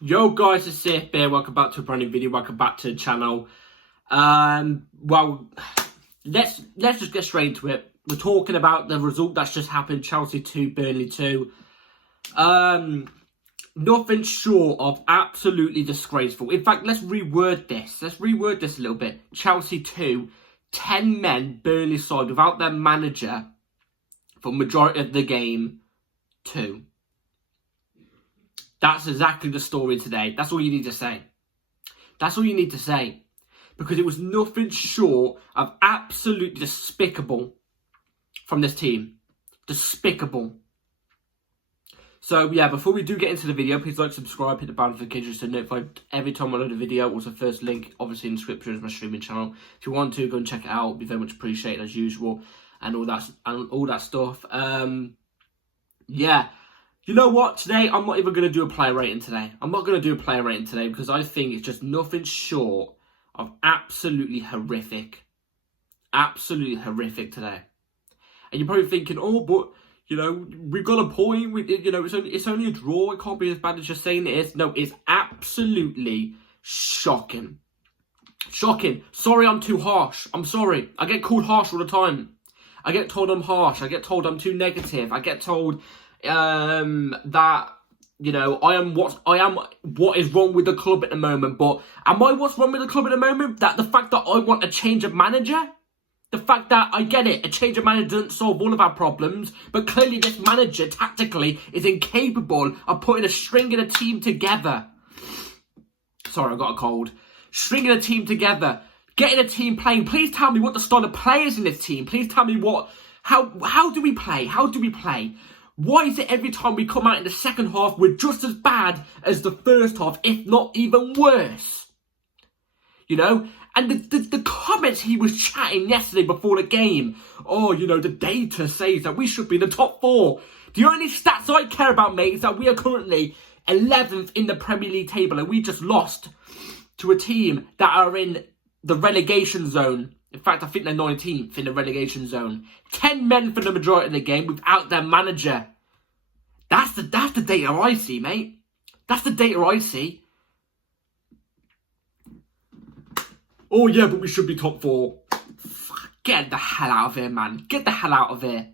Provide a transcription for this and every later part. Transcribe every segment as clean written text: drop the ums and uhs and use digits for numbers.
Yo guys, it's Safe here. Welcome back to a brand new video. Welcome back to the channel. Well, let's just get straight into it. We're talking about the result that's just happened: Chelsea 2, Burnley 2. Nothing short of absolutely disgraceful. In fact, let's reword this. Let's reword this a little bit. Chelsea 2, 10 men, Burnley side without their manager for majority of the game 2. That's exactly the story today. That's all you need to say. That's all you need to say. Because it was nothing short of absolutely despicable from this team. Despicable. So, yeah, before we do get into the video, please like, subscribe, hit the bell notification so notified every time I load a video. Also, first link, obviously, in the description is my streaming channel. If you want to, go and check it out. It'd be very much appreciated, as usual, and all that stuff. Yeah. You know what? Today, I'm not even going to do a player rating today. I'm not going to do a player rating today because I think it's just nothing short of absolutely horrific. Absolutely horrific today. And you're probably thinking, oh, but, you know, we've got a point. It's only a draw. It can't be as bad as you're saying it is. No, it's absolutely shocking. Shocking. Sorry I'm too harsh. I'm sorry. I get called harsh all the time. I get told I'm harsh. I get told I'm too negative. I get told that, you know, I am what is wrong with the club at the moment. But am I what's wrong with the club at the moment? That the fact that I want a change of manager? The fact that, I get it, a change of manager doesn't solve all of our problems, but clearly this manager, tactically, is incapable of putting a team together. Sorry, I got a cold. Stringing a team together. Getting a team playing. Please tell me what the style of players in this team. Please tell me how do we play? How do we play? Why is it every time we come out in the second half, we're just as bad as the first half, if not even worse? You know? And the comments he was chatting yesterday before the game. Oh, you know, the data says that we should be in the top 4. The only stats I care about, mate, is that we are currently 11th in the Premier League table. And we just lost to a team that are in the relegation zone. In fact, I think they're 19th in the relegation zone. 10 men for the majority of the game without their manager. That's the data I see, mate. That's the data I see. Oh, yeah, but we should be top 4. Get the hell out of here, man. Get the hell out of here.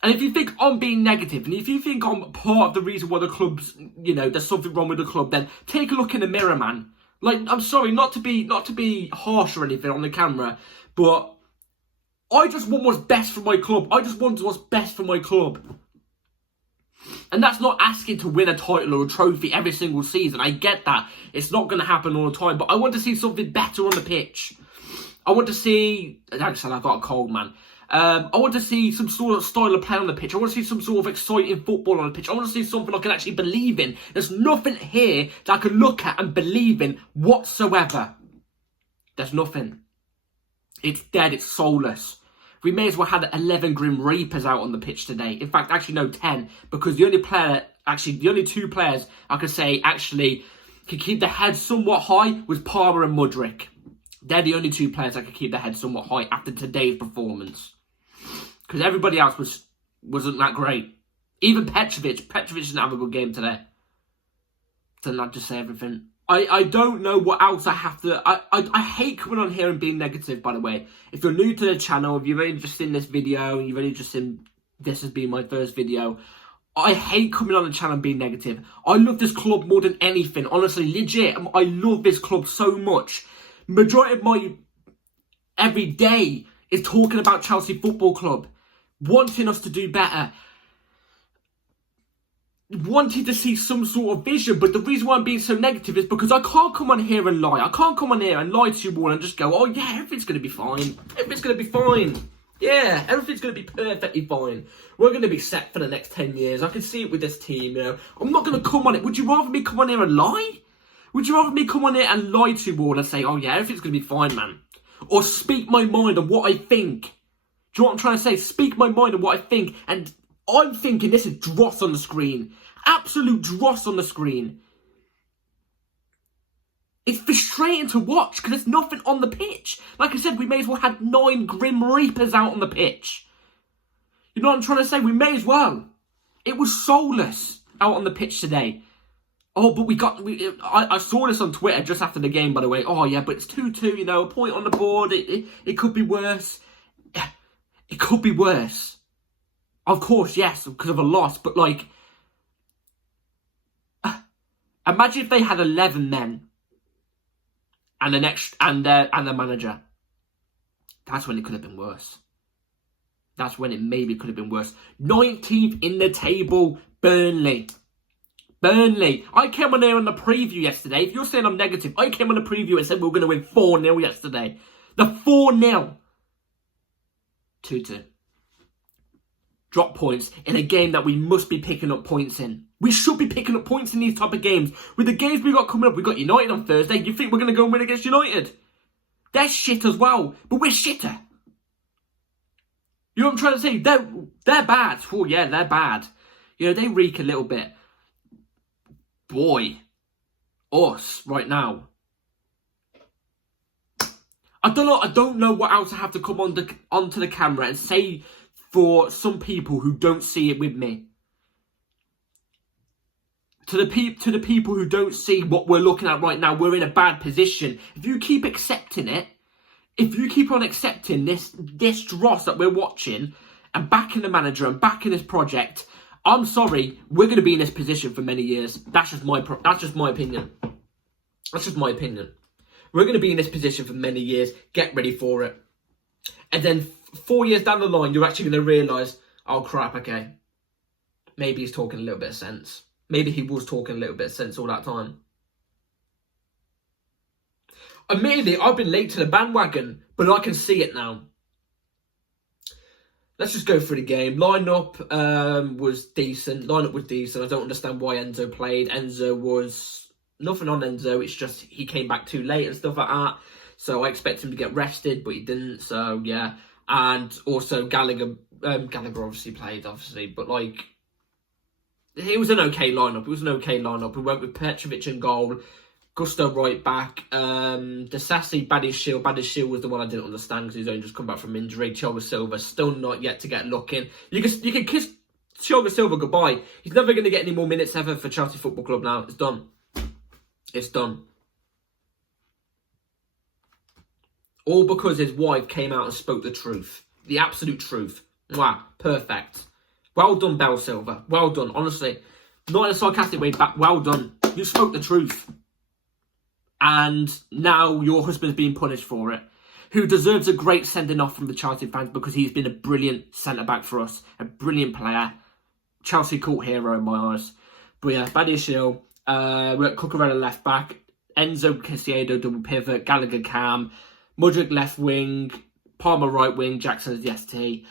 And if you think I'm being negative, and if you think I'm part of the reason why the club's, you know, there's something wrong with the club, then take a look in the mirror, man. Like, I'm sorry, not to be harsh or anything on the camera, but I just want what's best for my club. I just want what's best for my club. And that's not asking to win a title or a trophy every single season. I get that. It's not going to happen all the time. But I want to see something better on the pitch. I want to see... Like I said, I've got a cold, man. I want to see some sort of style of play on the pitch. I want to see some sort of exciting football on the pitch. I want to see something I can actually believe in. There's nothing here that I can look at and believe in whatsoever. There's nothing. It's dead. It's soulless. We may as well have 11 Grim Reapers out on the pitch today. In fact, actually, no, 10. Because the only 2 players I could say actually could keep their head somewhat high was Palmer and Mudryk. They're the only 2 players that could keep their head somewhat high after today's performance. Because everybody else wasn't that great. Even Petrovic. Petrovic didn't have a good game today. Didn't I just say everything? I don't know what else I have to... I hate coming on here and being negative, by the way. If you're new to the channel, if you've only just seen this video, you've only just seen this has been my first video, I hate coming on the channel and being negative. I love this club more than anything. Honestly, legit, I love this club so much. Majority of my every day is talking about Chelsea Football Club. Wanting us to do better. Wanting to see some sort of vision, but the reason why I'm being so negative is because I can't come on here and lie. I can't come on here and lie to you all and just go, oh yeah, everything's going to be fine. Everything's going to be fine. Yeah, everything's going to be perfectly fine. We're going to be set for the next 10 years. I can see it with this team, you know. I'm not going to come on it. Would you rather me come on here and lie? Would you rather me come on here and lie to you all and say, oh yeah, everything's going to be fine, man? Or speak my mind on what I think? Do you know what I'm trying to say? Speak my mind on what I think. And I'm thinking this is dross on the screen. Absolute dross on the screen. It's frustrating to watch because there's nothing on the pitch. Like I said, we may as well have 9 Grim Reapers out on the pitch. You know what I'm trying to say? We may as well. It was soulless out on the pitch today. Oh, but I saw this on Twitter just after the game, by the way. Oh, yeah, but it's 2-2, you know, a point on the board. It could be worse. It could be worse. Of course, yes, because of a loss. But, like, imagine if they had 11 men and the manager. That's when it could have been worse. That's when it maybe could have been worse. 19th in the table, Burnley. Burnley. I came on there on the preview yesterday. If you're saying I'm negative, I came on the preview and said we were going to win 4-0 yesterday. The 4-0. 2-2. Drop points in a game that we must be picking up points in. We should be picking up points in these type of games. With the games we got coming up, we got United on Thursday. You think we're going to go and win against United? They're shit as well, but we're shitter. You know what I'm trying to say? They're bad. Oh yeah, they're bad. You know, they reek a little bit. Boy, us right now. I don't know what else I have to come onto the camera and say for some people who don't see it with me. To the people who don't see what we're looking at right now, we're in a bad position. If you keep accepting it, if you keep on accepting this dross that we're watching and backing the manager and backing this project, I'm sorry, we're going to be in this position for many years. That's just my opinion. That's just my opinion. We're going to be in this position for many years. Get ready for it. And then 4 years down the line, you're actually going to realise, oh crap, okay. Maybe he's talking a little bit of sense. Maybe he was talking a little bit of sense all that time. Admittedly, I've been late to the bandwagon, but I can see it now. Let's just go through the game. Line-up was decent. I don't understand why Enzo played. Enzo was... Nothing on Enzo. It's just he came back too late and stuff like that. So I expect him to get rested, but he didn't. So, yeah. And also Gallagher. Gallagher obviously played, but, like... It was an okay lineup. We went with Petrovic in goal. Gusto right back. Disasi, Badiashile was the one I didn't understand because he's only just come back from injury. Thiago Silva still not yet to get looking. You can kiss Thiago Silva goodbye. He's never going to get any more minutes ever for Chelsea Football Club now. It's done. It's done. All because his wife came out and spoke the truth. The absolute truth. Wow, perfect. Well done, Bell Silva. Well done, honestly. Not in a sarcastic way, but well done. You spoke the truth. And now your husband's being punished for it. Who deserves a great sending off from the Chelsea fans because he's been a brilliant centre-back for us. A brilliant player. Chelsea cult hero in my eyes. But yeah, Badiashile. We're at Cucurella left back. Enzo Caicedo double pivot. Gallagher cam. Mudryk left wing. Palmer right wing. Jackson as the ST.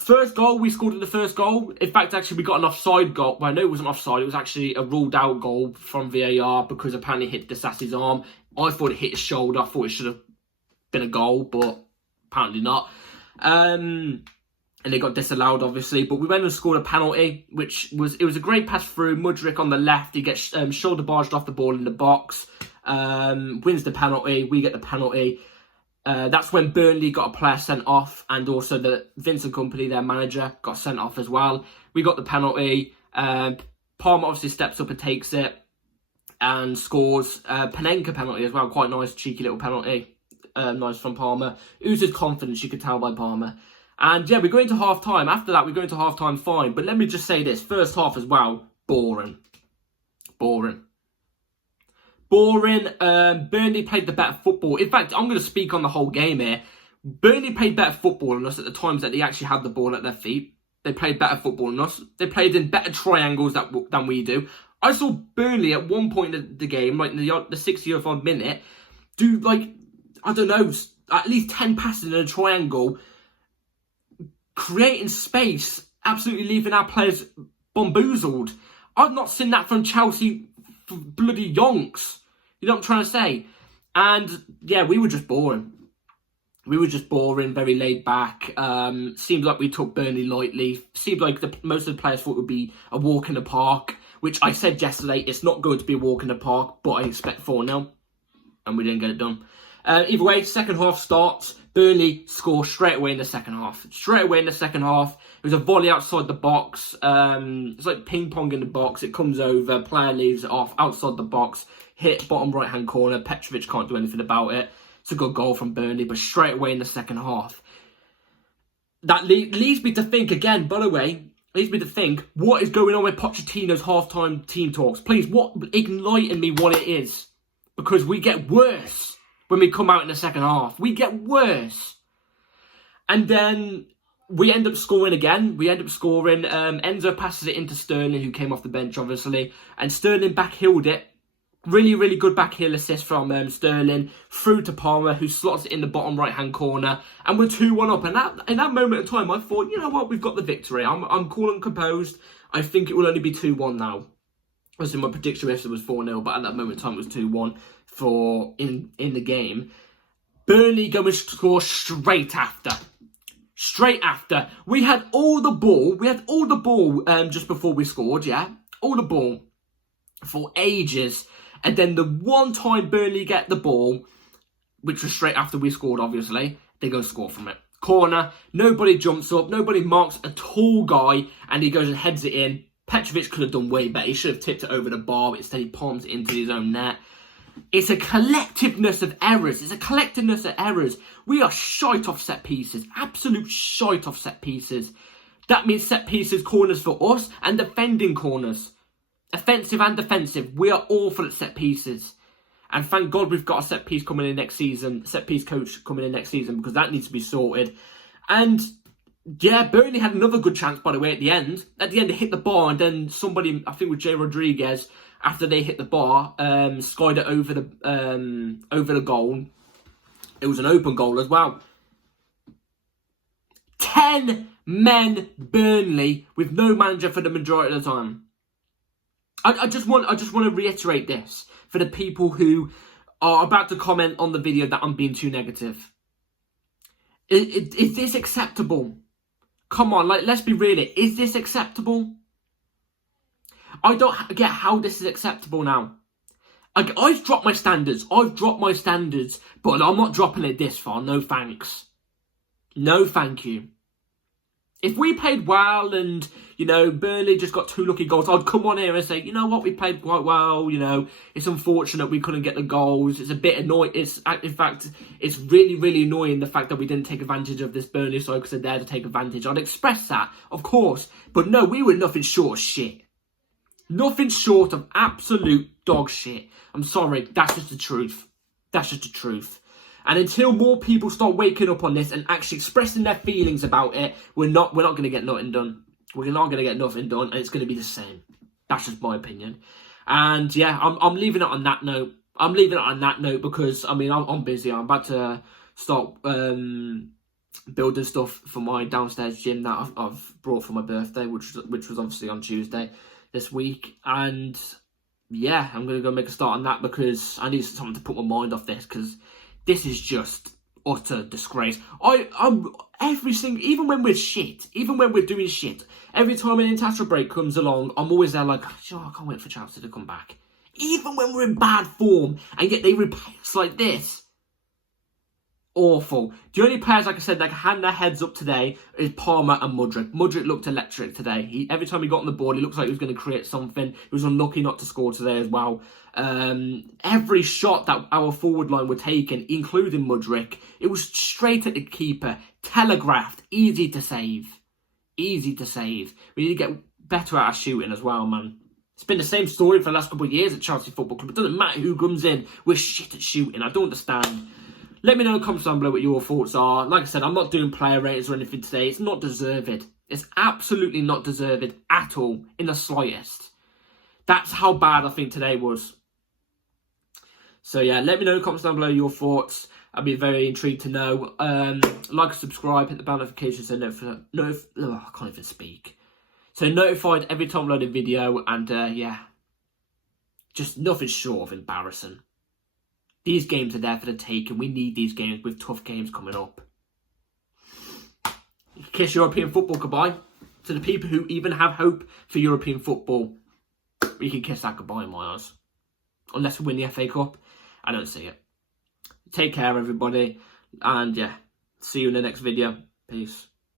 First goal, we scored in the first goal. In fact, actually, we got an offside goal. Well, I know it wasn't offside. It was actually a ruled out goal from VAR because apparently it hit Disasi's arm. I thought it hit his shoulder. I thought it should have been a goal, but apparently not. And it got disallowed, obviously. But we went and scored a penalty, which was a great pass through. Mudryk on the left. He gets shoulder barged off the ball in the box. Wins the penalty. We get the penalty. That's when Burnley got a player sent off, and also the Vincent Kompany, their manager, got sent off as well. We got the penalty. Palmer obviously steps up and takes it and scores. Panenka penalty as well, quite nice, cheeky little penalty. Nice from Palmer. Oozes confidence, you could tell by Palmer. And yeah, we go into half time. After that, we go into half time fine. But let me just say this: first half as well, boring. Burnley played the better football. In fact, I'm going to speak on the whole game here. Burnley played better football than us at the times that they actually had the ball at their feet. They played better football than us. They played in better triangles than we do. I saw Burnley at one point in the game, like in the 60th minute, do like, I don't know, at least 10 passes in a triangle, creating space, absolutely leaving our players bamboozled. I've not seen that from Chelsea for bloody yonks. You know what I'm trying to say? And yeah, we were just boring. Very laid back. Seemed like we took Burnley lightly. Seemed like most of the players thought it would be a walk in the park, which I said yesterday, it's not going to be a walk in the park, but I expect 4-0. And we didn't get it done. Either way, second half starts. Burnley score straight away in the second half. Straight away in the second half. It was a volley outside the box. It's like ping pong in the box. It comes over, player leaves it off outside the box, hit bottom right hand corner. Petrovic can't do anything about it. It's a good goal from Burnley, but straight away in the second half. That leads me to think again, by the way, leads me to think, what is going on with Pochettino's halftime team talks? Please, enlighten me what it is. Because we get worse when we come out in the second half. We get worse. And then we end up scoring again. We end up scoring. Enzo passes it into Sterling, who came off the bench, obviously. And Sterling backheeled it. Really, really good backheel assist from Sterling. Through to Palmer, who slots it in the bottom right-hand corner. And we're 2-1 up. And in that moment of time, I thought, you know what? We've got the victory. I'm cool and composed. I think it will only be 2-1 now. Obviously, my prediction yesterday was 4-0, but at that moment in time, it was 2-1 in the game. Burnley go and score straight after. Straight after. We had all the ball. Just before we scored, yeah? All the ball for ages. And then the one time Burnley get the ball, which was straight after we scored, obviously, they go score from it. Corner, nobody jumps up, nobody marks a tall guy, and he goes and heads it in. Petrovic could have done way better. He should have tipped it over the bar. Instead, he palms it into his own net. It's a collectiveness of errors. We are shite off set pieces. Absolute shite off set pieces. That means set pieces corners for us and defending corners. Offensive and defensive. We are awful at set pieces. And thank God we've got a set piece coming in next season. Set piece coach coming in next season, because that needs to be sorted. And yeah, Burnley had another good chance, by the way, at the end. At the end, they hit the bar, and then somebody, I think it was Jay Rodriguez, after they hit the bar, skied it over the goal. It was an open goal as well. 10 men Burnley with no manager for the majority of the time. I just want to reiterate this for the people who are about to comment on the video that I'm being too negative. Is this acceptable? Come on, let's be real. Is this acceptable? I don't get how this is acceptable now. I've dropped my standards. But I'm not dropping it this far. No thanks. No thank you. If we played well and, Burnley just got 2 lucky goals, I'd come on here and say, you know what, we played quite well, it's unfortunate we couldn't get the goals. It's a bit annoying. In fact, it's really, really annoying the fact that we didn't take advantage of this Burnley side because they're there to take advantage. I'd express that, of course. But no, we were nothing short of shit. Nothing short of absolute dog shit. I'm sorry, that's just the truth. And until more people start waking up on this and actually expressing their feelings about it, we're not going to get nothing done. We're not going to get nothing done, and it's going to be the same. That's just my opinion. And yeah, I'm leaving it on that note. Because I'm busy. I'm about to start building stuff for my downstairs gym that I've brought for my birthday, which was obviously on Tuesday this week. And yeah, I'm going to go make a start on that because I need something to put my mind off this, because this is just utter disgrace. Even when we're shit, even when we're doing shit, every time an international break comes along, I'm always there like, sure, I can't wait for Chelsea to come back. Even when we're in bad form, and yet they repay us like this. Awful. The only players, like I said, that hand their heads up today is Palmer and Mudryk. Mudryk looked electric today. Every time he got on the board, he looks like he was going to create something. He was unlucky not to score today as well. Every shot that our forward line were taking, including Mudryk, it was straight at the keeper. Telegraphed. Easy to save. We need to get better at our shooting as well, man. It's been the same story for the last couple of years at Chelsea Football Club. It doesn't matter who comes in. We're shit at shooting. I don't understand. Let me know in the comments down below what your thoughts are. Like I said, I'm not doing player ratings or anything today. It's not deserved. It's absolutely not deserved at all, in the slightest. That's how bad I think today was. So yeah, let me know in the comments down below your thoughts. I'd be very intrigued to know. Like and subscribe, hit the bell notification so I can't even speak. So notified every time I load a video, and yeah, just nothing short of embarrassing. These games are there for the taking. We need these games with tough games coming up. Kiss European football goodbye. To the people who even have hope for European football, we can kiss that goodbye in my eyes. Unless we win the FA Cup, I don't see it. Take care, everybody. And yeah, See you in the next video. Peace.